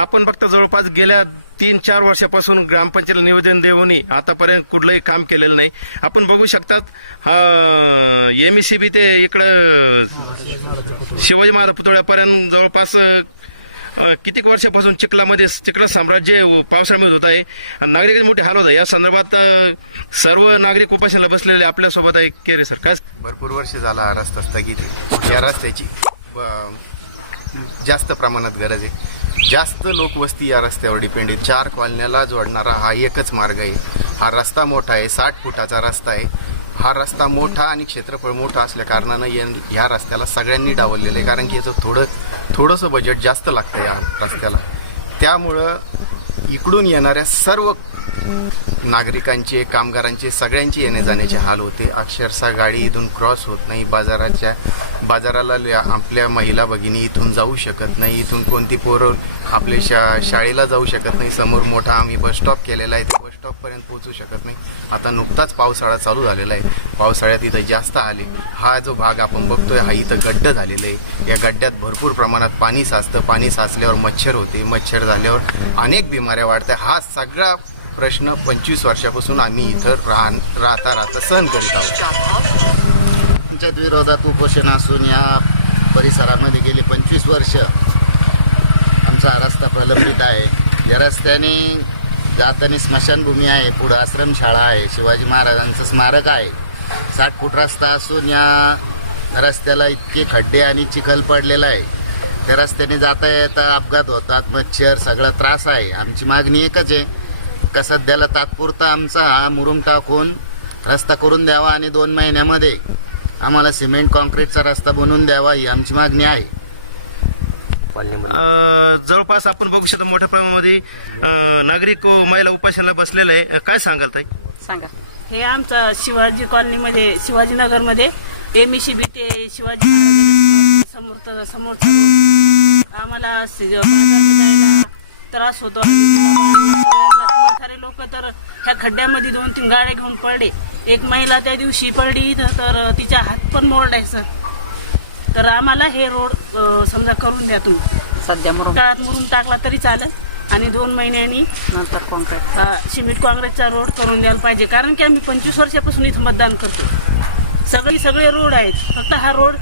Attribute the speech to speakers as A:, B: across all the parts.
A: आपण फक्त जवळपास गेल्या तीन चार वर्षापासून ग्रामपंचायत निवेदन देऊनही आतापर्यंत कुठलंही काम केलेलं नाही. आपण बघू शकतात एम सी बी ते इकडं शिवाजी महाराज पुतळ्यापर्यंत जवळपास कितीक वर्षापासून चिखलामध्ये चिखला साम्राज्य पावसाळ्यामध्ये होत आहे. आणि नागरिकांचे मोठे हाल होत आहे. या संदर्भात सर्व नागरिक उपासनाला बसलेले आपल्यासोबत आहे केरे सर. काय?
B: भरपूर वर्ष झाला हा रस्ता स्थगित आहे. या रस्त्याची जास्त प्रमाणात गरज आहे. जास्त लोकवस्ती या रस्त्यावर डिपेंड आहे. चार कॉलन्याला जोडणारा हा एकच मार्ग आहे. हा रस्ता मोठा आहे. साठ फुटाचा रस्ता आहे. हा रस्ता मोठा आणि क्षेत्रफळ मोठा असल्या कारणानं ह्या रस्त्याला सगळ्यांनी डावललेलं आहे. कारण की याचं थोडं थोडंसं बजेट जास्त लागतं या रस्त्याला. त्यामुळं इकडून येणाऱ्या सर्व नागरिकांचे कामगारांचे सगळ्यांचे येणे जाण्याचे हाल होते. अक्षरशः गाडी इथून क्रॉस होत नाही. बाजाराच्या बाजाराला ल- आपल्या महिला भगिनी इथून जाऊ शकत नाही. इथून कोणती पोरं आपल्या शा शाळेला जाऊ शकत नाही. समोर मोठा आम्ही बस स्टॉप केलेला आहे. ते बस स्टॉपपर्यंत पोहोचू शकत नाही. आता नुकताच पावसाळा चालू झालेला आहे. पावसाळ्यात इथं जास्त आले. हा जो भाग आपण बघतोय हा इथं गड्ड झालेला आहे. या गड्ड्यात भरपूर प्रमाणात पाणी साचतं. पाणी साचल्यावर मच्छर होते. मच्छर झाल्यावर अनेक बिमाऱ्या वाढत्या हा सगळा प्रश्न पंचवीस वर्षापासून आम्ही इथं राहण राहता राहता सहन करीत आहोत.
C: पंचायत विरोधात उपोषण असून या परिसरामध्ये गेले पंचवीस वर्ष आमचा रस्ता प्रलंबित आहे. या रस्त्याने जाताना स्मशानभूमी आहे पुढं आश्रमशाळा आहे शिवाजी महाराजांचं स्मारक आहे. साठ फूट रस्ता असून या रस्त्याला इतके खड्डे आणि चिखल पडलेला आहे. त्या रस्त्याने जाता येता अपघात होतात मच्छर सगळा त्रास आहे. आमची मागणी एकच आहे का सध्याला तात्पुरता आमचा हा मुरुम टाकून रस्ता करून द्यावा आणि दोन महिन्यामध्ये आम्हाला सिमेंट कॉन्क्रीटचा रस्ता बनवून द्यावा ही आमची मागणी आहे.
A: अ, जवळपास आपण बघू शकतो मोठ्या प्रमाणामध्ये नागरिक महिला उपासनाला बसलेले आहे. काय सांगाल ताई?
D: सांगा. हे आमचं शिवाजी कॉलनीमध्ये शिवाजीनगरमध्ये एम ई सी बी ते शिवाजी महाराज समोर समोरचा रोड. आम्हाला त्रास होतो दोन तीन गाड्या घेऊन पडले एक महिला त्या दिवशी पडली इथं तर तिचा हात पण मोडलाय सर. तर आम्हाला हे रोड समजा करून द्या तुम्ही.
E: सध्या मरून
D: काळात मुरुम टाकला तरी चालेल. आणि दोन महिन्यांनी
E: नंतर
D: हा, सिमेंट काँग्रेसचा रोड करून द्यायला पाहिजे. कारण की आम्ही पंचवीस वर्षापासून इथं मतदान करतो. सगळे सगळे रोड आहेत. फक्त हा रोड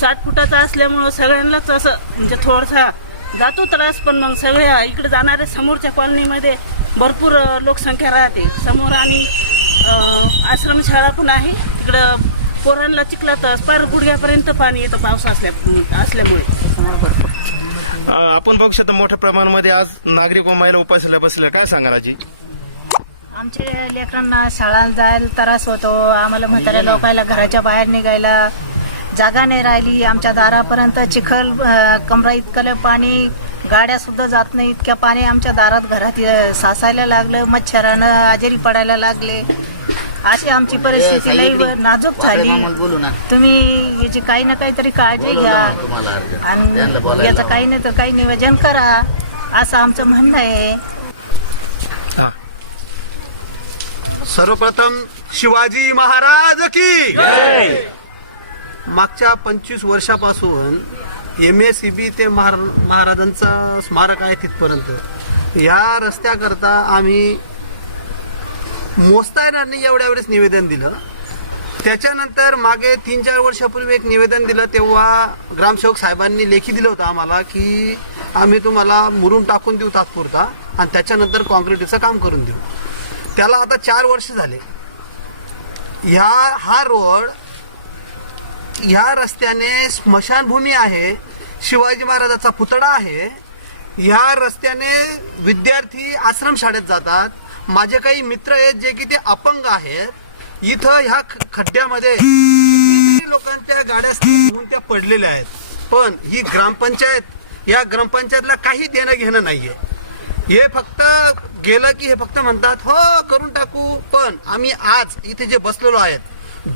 D: साठ फुटाचा असल्यामुळं सगळ्यांनाच असं म्हणजे थोडासा जातो त्रास पण मग सगळे इकडे जाणाऱ्या समोरच्या कॉलनीमध्ये भरपूर लोकसंख्या राहते. समोर आणि आश्रमशाळा पण आहे. तिकडं पोरांना चिखलात पार गुडघ्यापर्यंत पाणी येतं पाऊस असल्या असल्यामुळे.
A: आपण बघू शकतो मोठ्या प्रमाणामध्ये आज नागरिक व महिला उपासनाला बसलेल्या काय सांगाल आजी?
E: आमच्या लेकरांना शाळाला जायला त्रास होतो. आम्हाला म्हाताऱ्या लोकायला घराच्या बाहेर निघायला जागा नाही राहिली आमच्या दारापर्यंत चिखल कमरा इतकं पाणी गाड्या सुद्धा जात नाही इतक्या पाणी आमच्या दारात घरात अं, साचायला लागलं मच्छरानं आजारी पडायला लागले. अशी आमची परिस्थिती लई नाजूक झाली. तुम्ही याची काही ना काहीतरी काळजी घ्या. आणि याचं. काही नाही तर काही नियोजन करा असं आमचं म्हणणं आहे.
F: सर्वप्रथम शिवाजी महाराज की मागच्या पंचवीस वर्षापासून एम एस सी बी ते महार महाराजांचं स्मारक आहे तिथपर्यंत. या रस्त्याकरता आम्ही मोजता येणार नाही एवढ्या वेळेस निवेदन दिलं. त्याच्यानंतर मागे तीन चार वर्षापूर्वी एक निवेदन दिलं तेव्हा ग्रामसेवक साहेबांनी लेखी दिलं होतं आम्हाला की आम्ही तुम्हाला मुरुम टाकून देऊ तात्पुरता आणि त्याच्यानंतर कॉन्क्रिटीचं काम करून देऊ. त्याला आता चार वर्ष झाले. ह्या हा रोड ह्या रस्त्याने स्मशानभूमी आहे शिवाजी महाराजाचा पुतळा आहे. ह्या रस्त्याने विद्यार्थी आश्रम शाळेत जातात. माझे काही मित्र आहेत जे की ते अपंग आहेत. इथं ह्या ख- खड्ड्यामध्ये लोकांच्या गाड्या होऊन त्या पडलेल्या आहेत. पण ही ग्रामपंचायत या ग्रामपंचायतला काही देणं घेणं नाहीये. हे फक्त गेलं की हे फक्त म्हणतात हो करून टाकू. पण आम्ही आज इथे जे बसलेलो आहेत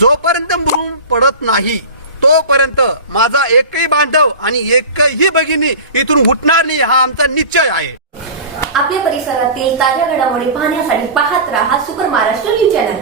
F: जोपर्यंत मुरुम पडत नाही तोपर्यंत माझा एकही बांधव आणि एकही भगिनी इथून उठणार नाही हा आमचा निश्चय आहे.
G: आपल्या परिसरातील ताज्या घडामोडी पाहण्यासाठी पाहत राहा सुपर महाराष्ट्र न्यूज चॅनल.